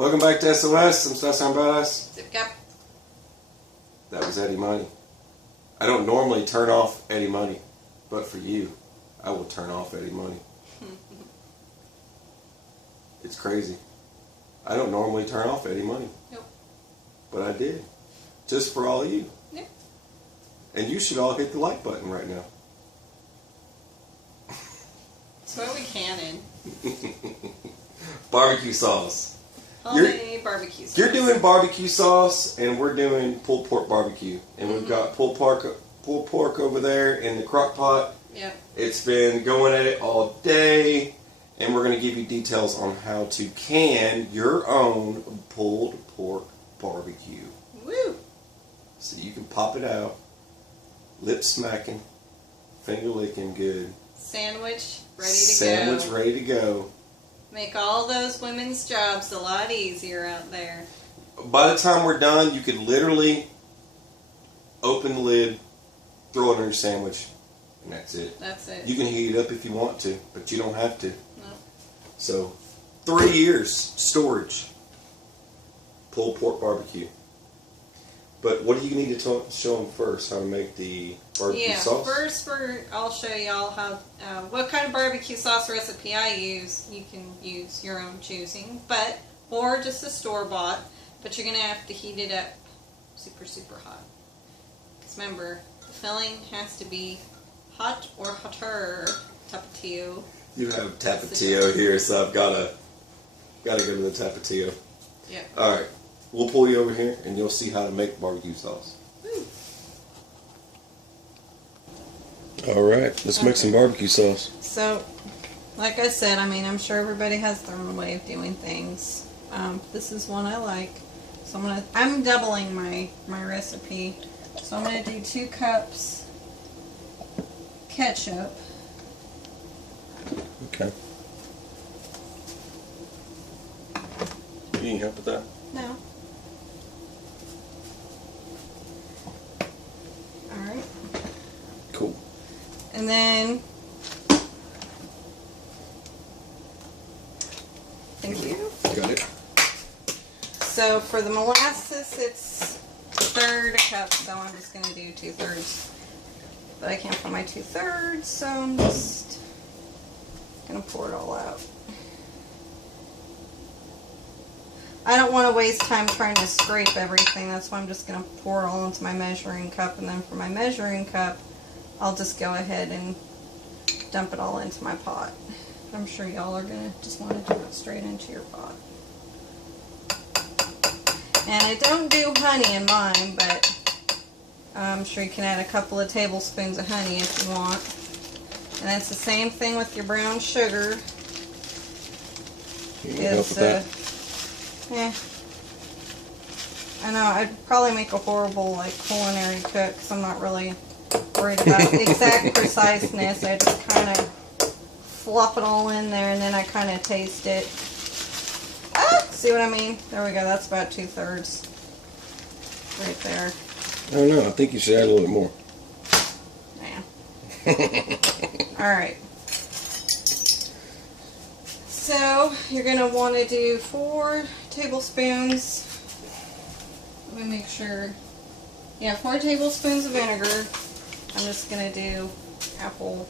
Welcome back to SOS. I'm Stuff Sound Badass. Zip Cap. That was Eddie Money. I don't normally turn off Eddie Money, but for you, I will turn off Eddie Money. It's crazy. I don't normally turn off Eddie Money. Nope. But I did. Just for all of you. Yep. And you should all hit the like button right now. That's what we cannon. Barbecue sauce. Homemade barbecue sauce. You're doing barbecue sauce, and we're doing pulled pork barbecue. And we've got pulled pork over there in the crock pot. Yep. It's been going at it all day, and we're going to give you details on how to can your own pulled pork barbecue. Woo! So you can pop it out, lip smacking, finger licking good. Sandwich ready to Sandwich go. ready to go. Make all those women's jobs a lot easier out there. By the time we're done, you could literally open the lid, throw it on your sandwich, and that's it. That's it. You can heat it up if you want to, but you don't have to. No. So, 3 years storage. Pulled pork barbecue. But what do you need to show them first? How to make the barbecue sauce? Yeah, first I'll show y'all how what kind of barbecue sauce recipe I use. You can use your own choosing, or just a store-bought. But you're gonna have to heat it up super, super hot. Because remember, the filling has to be hot or hotter. Tapatio. You have Tapatio here, so I've gotta go to the Tapatio. Yep. All right. We'll pull you over here, and you'll see how to make barbecue sauce. Woo. All right, let's make some barbecue sauce. So, like I said, I'm sure everybody has their own way of doing things. This is one I like. So I'm doubling my recipe. So I'm gonna do 2 cups ketchup. Okay. You need help with that? No. Alright. Cool. And then, thank you. Got it. So for the molasses, it's 1/3 cup, so I'm just going to do 2/3. But I can't find my 2/3, so I'm just going to pour it all out. I don't want to waste time trying to scrape everything. That's why I'm just going to pour it all into my measuring cup. And then for my measuring cup, I'll just go ahead and dump it all into my pot. I'm sure y'all are going to just want to do it straight into your pot. And I don't do honey in mine, but I'm sure you can add a couple of tablespoons of honey if you want. And it's the same thing with your brown sugar. You need help with that? Yeah. I know, I'd probably make a horrible culinary cook because I'm not really worried about exact preciseness. I just kind of fluff it all in there and then I kind of taste it. Ah, see what I mean? There we go, that's about 2/3 right there. I don't know, I think you should add a little bit more. Yeah. Alright. So, you're going to want to do 4 tablespoons. Let me make sure. Yeah, 4 tablespoons of vinegar. I'm just going to do apple.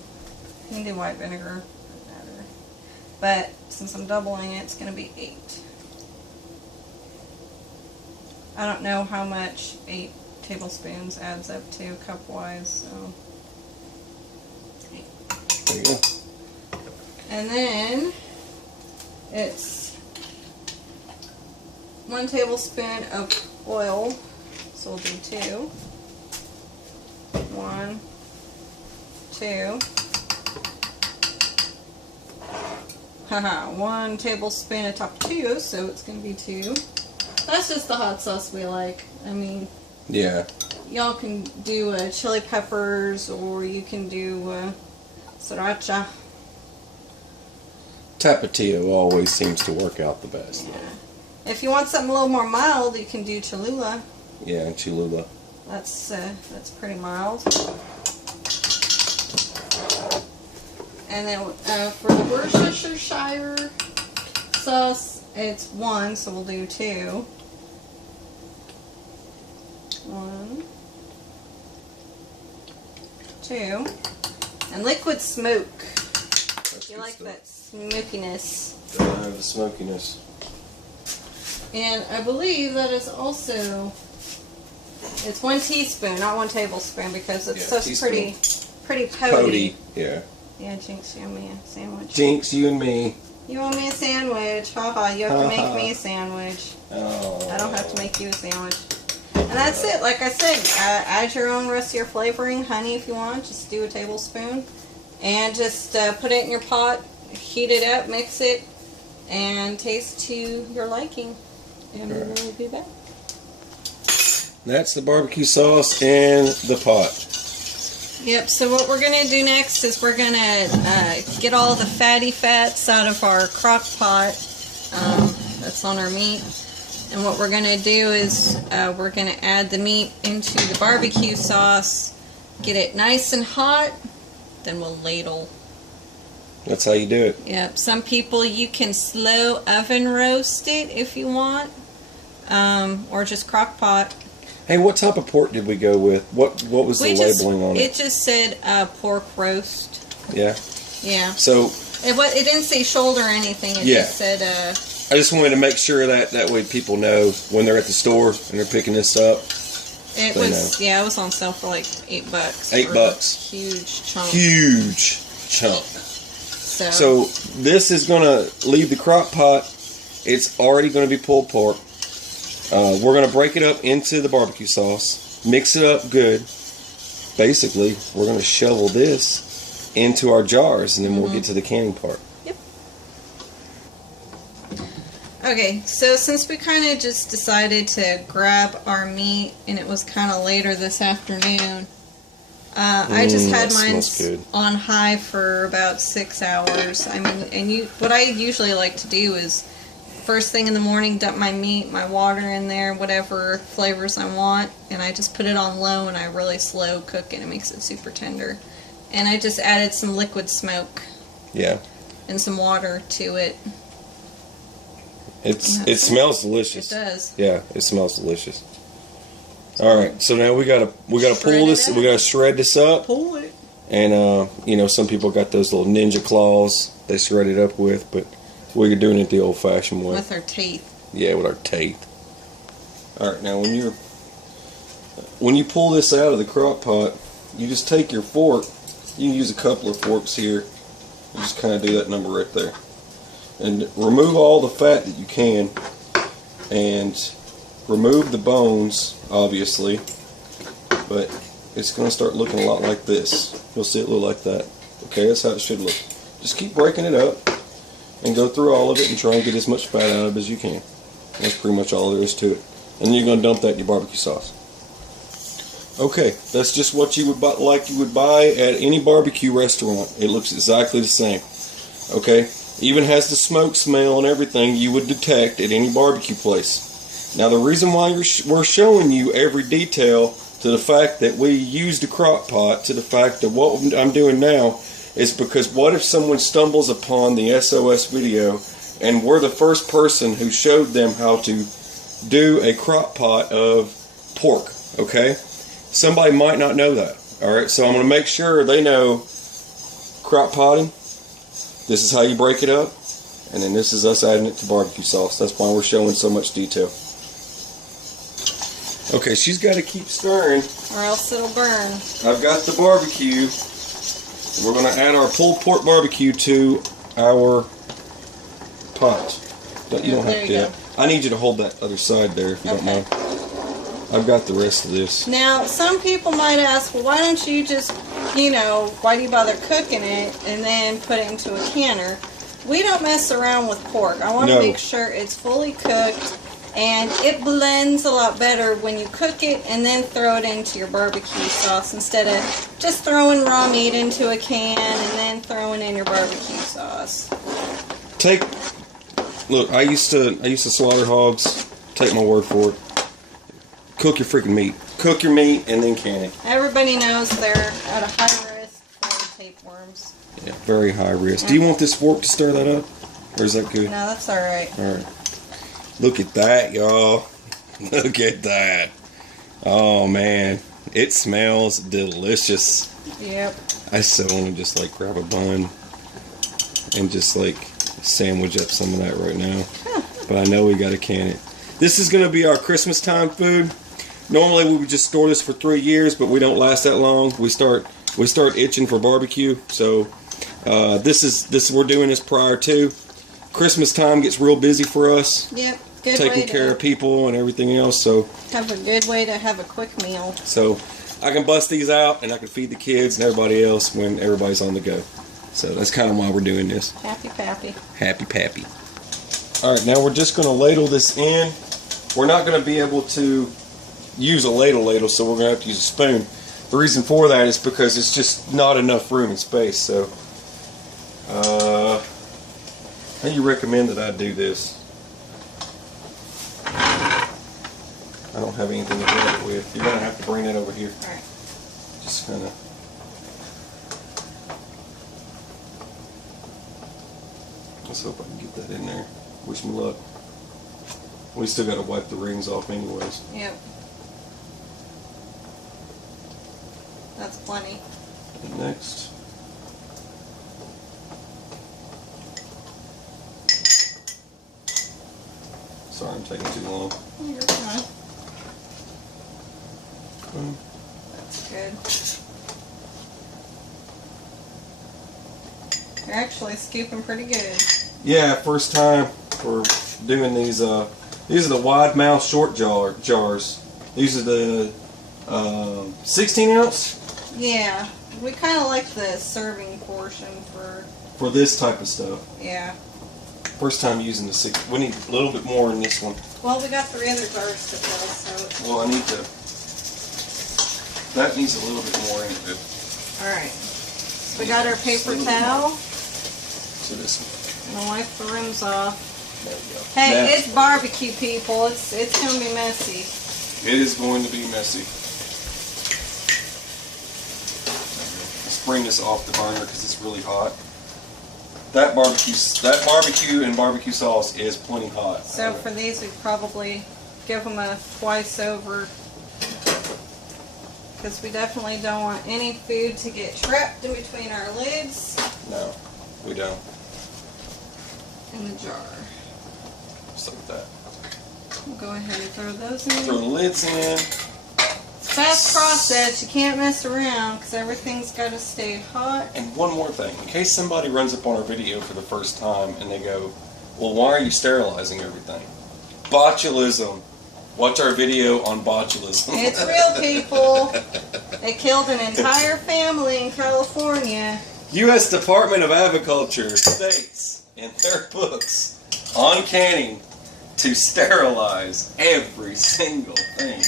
You can do white vinegar. Doesn't matter. But since I'm doubling it, it's going to be 8. I don't know how much 8 tablespoons adds up to cup-wise, so. There you go. And then it's 1 tablespoon of oil, so we'll do 2. 1, 2. Haha, 1 tablespoon of tapatio, so it's going to be 2. That's just the hot sauce we like. Yeah. Y'all can do chili peppers, or you can do sriracha. Tapatio always seems to work out the best. Yeah. If you want something a little more mild, you can do Cholula. Yeah, Cholula. That's pretty mild. And then for the Worcestershire sauce, it's 1, so we'll do 2. 1, 2, and liquid smoke. You like that smokiness. Don't have the smokiness. And I believe that is also, it's 1 teaspoon, not 1 tablespoon, because it's so pretty potty. Yeah. Yeah, Jinx, you owe me a sandwich. Jinx, you and me. You owe me a sandwich. Haha, you have to make me a sandwich. Oh. I don't have to make you a sandwich. And that's it. Like I said, add your own rest of your flavoring. Honey, if you want, just do a tablespoon. And just put it in your pot, heat it up, mix it, and taste to your liking. And we'll be back. That's the barbecue sauce in the pot. Yep, so what we're going to do next is we're going to get all the fatty fats out of our crock pot that's on our meat. And what we're going to do is we're going to add the meat into the barbecue sauce, get it nice and hot, then we'll ladle. That's how you do it. Yep, some people you can slow oven roast it if you want, or just crock pot. Hey, what type of pork did we go with? What was the labeling on it? It just said pork roast. Yeah. Yeah. So it didn't say shoulder or anything. It just said. I just wanted to make sure that way people know when they're at the store and they're picking this up. It was it was on sale for like $8. $8. Huge chunk. Huge chunk. So this is gonna leave the crock pot. It's already gonna be pulled pork. We're going to break it up into the barbecue sauce, mix it up good. Basically, we're going to shovel this into our jars, and then we'll get to the canning part. Yep. Okay, so since we kind of just decided to grab our meat, and it was kind of later this afternoon, I just had mine on high for about 6 hours. I mean, and what I usually like to do is first thing in the morning, dump my meat, my water in there, whatever flavors I want, and I just put it on low and I really slow cook it. It makes it super tender. And I just added some liquid smoke. Yeah. And some water to it. It smells delicious. It does. Yeah, it smells delicious. All right, so now we gotta pull this. We gotta shred this up. Pull it. And some people got those little ninja claws they shred it up with, but we're doing it the old-fashioned way. With our teeth. Yeah, with our teeth. All right, now when you pull this out of the crock pot, you just take your fork. You can use a couple of forks here. You just kind of do that number right there, and remove all the fat that you can, and remove the bones, obviously. But it's going to start looking a lot like this. You'll see it look like that. Okay, that's how it should look. Just keep breaking it up and go through all of it and try and get as much fat out of it as you can. That's pretty much all there is to it. And then you're going to dump that in your barbecue sauce. Okay, that's just what you would buy at any barbecue restaurant. It looks exactly the same. Okay, even has the smoke smell and everything you would detect at any barbecue place. Now the reason why we're showing you every detail, to the fact that we used a crock pot, to the fact that what I'm doing now, is because what if someone stumbles upon the SOS video and we're the first person who showed them how to do a crock pot of pork, okay? Somebody might not know that, alright? So I'm going to make sure they know crock potting. This is how you break it up, and then this is us adding it to barbecue sauce. That's why we're showing so much detail. Okay, she's got to keep stirring, or else it'll burn. I've got the barbecue. We're going to add our pulled pork barbecue to our pot. You don't have to do that. I need you to hold that other side there if you don't mind. I've got the rest of this. Now, some people might ask, well, why don't you just, why do you bother cooking it and then put it into a canner? We don't mess around with pork. I want to make sure it's fully cooked, and it blends a lot better when you cook it and then throw it into your barbecue sauce instead of just throwing raw meat into a can and then throwing in your barbecue sauce. Look, I used to slaughter hogs. Take my word for it. Cook your freaking meat. Cook your meat and then can it. Everybody knows they're at a high risk for tapeworms. Yeah, very high risk. Do you want this fork to stir that up? Or is that good? No, that's alright. Alright. Look at that, y'all. Look at that. Oh, man. It smells delicious. Yep. I so want to just like grab a bun and just like sandwich up some of that right now. But I know we got to can it. This is going to be our Christmas time food. Normally we would just store this for 3 years, but we don't last that long. We start itching for barbecue. So we're doing this prior to Christmas time. Gets real busy for us. Yep. Good taking care of people and everything else. So have a good way to have a quick meal. So I can bust these out and I can feed the kids and everybody else when everybody's on the go. So that's kind of why we're doing this. Happy Pappy. Happy Pappy. Alright, now we're just going to ladle this in. We're not going to be able to use a ladle, so we're going to have to use a spoon. The reason for that is because it's just not enough room and space. So, how do you recommend that I do this? I don't have anything to do it with. You're going to have to bring that over here. Alright. Just kind of. Let's hope I can get that in there. Wish me luck. We still got to wipe the rings off anyways. Yep. That's plenty. And next. Sorry, I'm taking too long. You're fine. Boom. That's good. You're actually scooping pretty good. Yeah, first time for doing these. These are the wide mouth short jars. These are the 16 ounce. Yeah, we kind of like the serving portion for this type of stuff. Yeah. First time using the 6. We need a little bit more in this one. Well, we got 3 other jars to fill, so. Well, I need to. That needs a little bit more in it. All right. So we got our paper towel. So this one. And I'll wipe the rims off. There we go. Hey, now, it's barbecue, people. It's gonna be messy. It is going to be messy. Let's bring this off the burner because it's really hot. That barbecue and barbecue sauce is plenty hot. So for these, we probably give them a twice over, because we definitely don't want any food to get trapped in between our lids. No, we don't. In the jar. Just like that. We'll go ahead and throw those in. Throw the lids in. It's fast process. You can't mess around because everything's got to stay hot. And one more thing, in case somebody runs up on our video for the first time and they go, well, why are you sterilizing everything? Botulism. Watch our video on botulism. It's real, people. They killed an entire family in California. U.S. Department of Agriculture states in their books on canning to sterilize every single thing.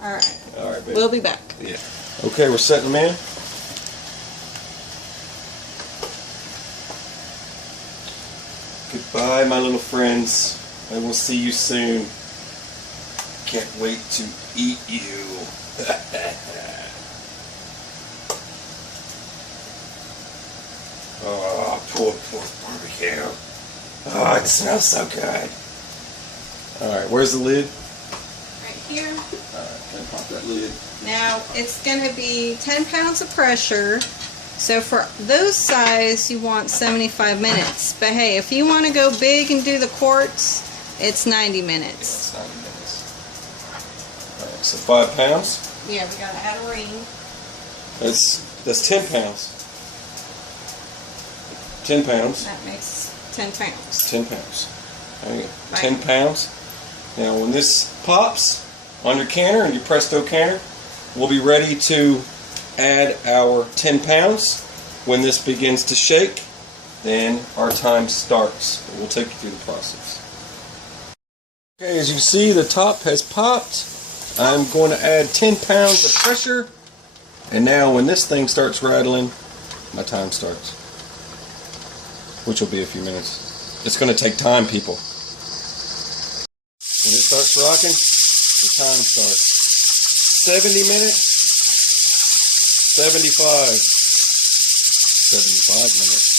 Alright. Alright, baby. We'll be back. Yeah. Okay, we're setting them in. Goodbye, my little friends. I will see you soon. Can't wait to eat you. Oh, pulled pork barbecue. Oh, it smells so good. Alright, where's the lid? Right here. Alright, can I pop that lid? Now, it's going to be 10 pounds of pressure. So for those size, you want 75 minutes. But hey, if you want to go big and do the quarts, it's 90 minutes. Yeah, it's 90 minutes. Alright, so 5 pounds. Yeah, we got to add a ring. That's 10 pounds. 10 pounds. That makes 10 pounds. 10 pounds. There you go. Right. 10 pounds. Now when this pops on your canner and your Presto canner, we'll be ready to add our 10 pounds. When this begins to shake, then our time starts. We'll take you through the process. Okay, as you see, the top has popped. I'm going to add 10 pounds of pressure. And now when this thing starts rattling, my time starts. Which will be a few minutes. It's going to take time, people. When it starts rocking, the time starts. 70 minutes. 75. 75 minutes.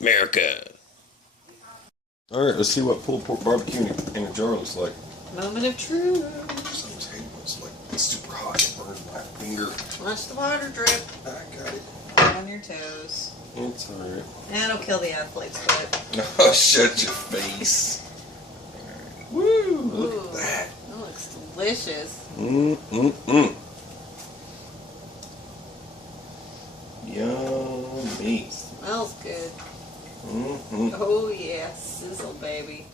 America. All right, let's see what pulled pork barbecue in a jar looks like. Moment of truth. Sometimes hate when it's like it's super hot and burns my finger. Watch the water drip. I got it. On your toes. It's all right. That'll kill the athlete's foot. Oh, shut your face. Woo! Look Ooh, at that. That looks delicious. Yummy. Smells good. Mm-hmm. Oh yeah, sizzle baby.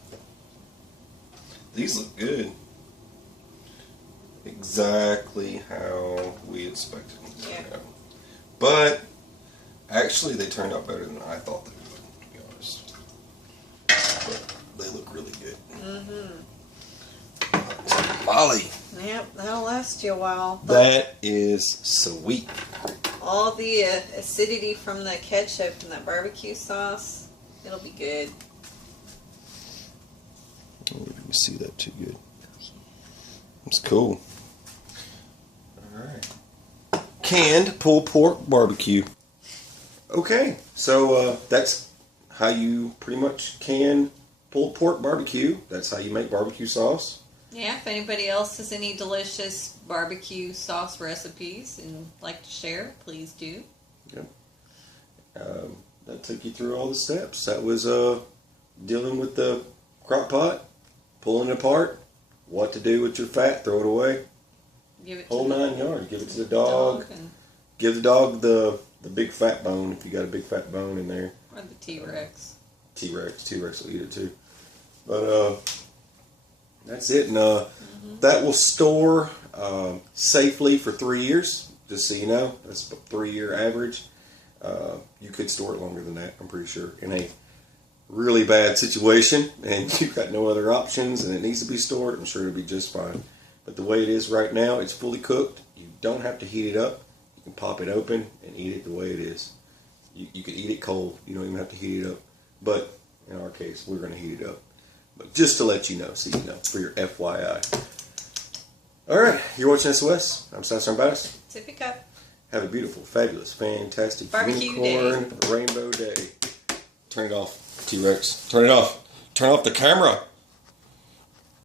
These look good. Exactly how we expected them to turn out. But actually, they turned out better than I thought they would, to be honest. But they look really good. Molly. Yep, that'll last you a while. That is sweet. All the acidity from the ketchup and that barbecue sauce, it'll be good. I don't know if you can see that too good. It's cool. Alright. Canned pulled pork barbecue. Okay, so that's how you pretty much can pulled pork barbecue. That's how you make barbecue sauce. Yeah, if anybody else has any delicious barbecue sauce recipes and like to share, please do. Yep. That took you through all the steps. That was dealing with the crock pot, pulling it apart, what to do with your fat, throw it away. Give it Whole to 9 yards. Give it to the dog. and, Give the dog the big fat bone if you got a big fat bone in there. or the T-Rex. T-Rex will eat it too. But that's it. And that will store safely for 3 years. Just so you know, that's a 3-year average. You could store it longer than that, I'm pretty sure. In a really bad situation and you've got no other options and it needs to be stored, I'm sure it'll be just fine. But the way it is right now, it's fully cooked. You don't have to heat it up. You can pop it open and eat it the way it is. You can eat it cold. You don't even have to heat it up. But in our case, we're going to heat it up. But just to let you know, so you know, for your FYI. Alright, you're watching SOS. I'm Southern Bass. Tippy cup. Have a beautiful, fabulous, fantastic Barbecue unicorn rainbow day. Turn it off, T-Rex. Turn it off. Turn off the camera.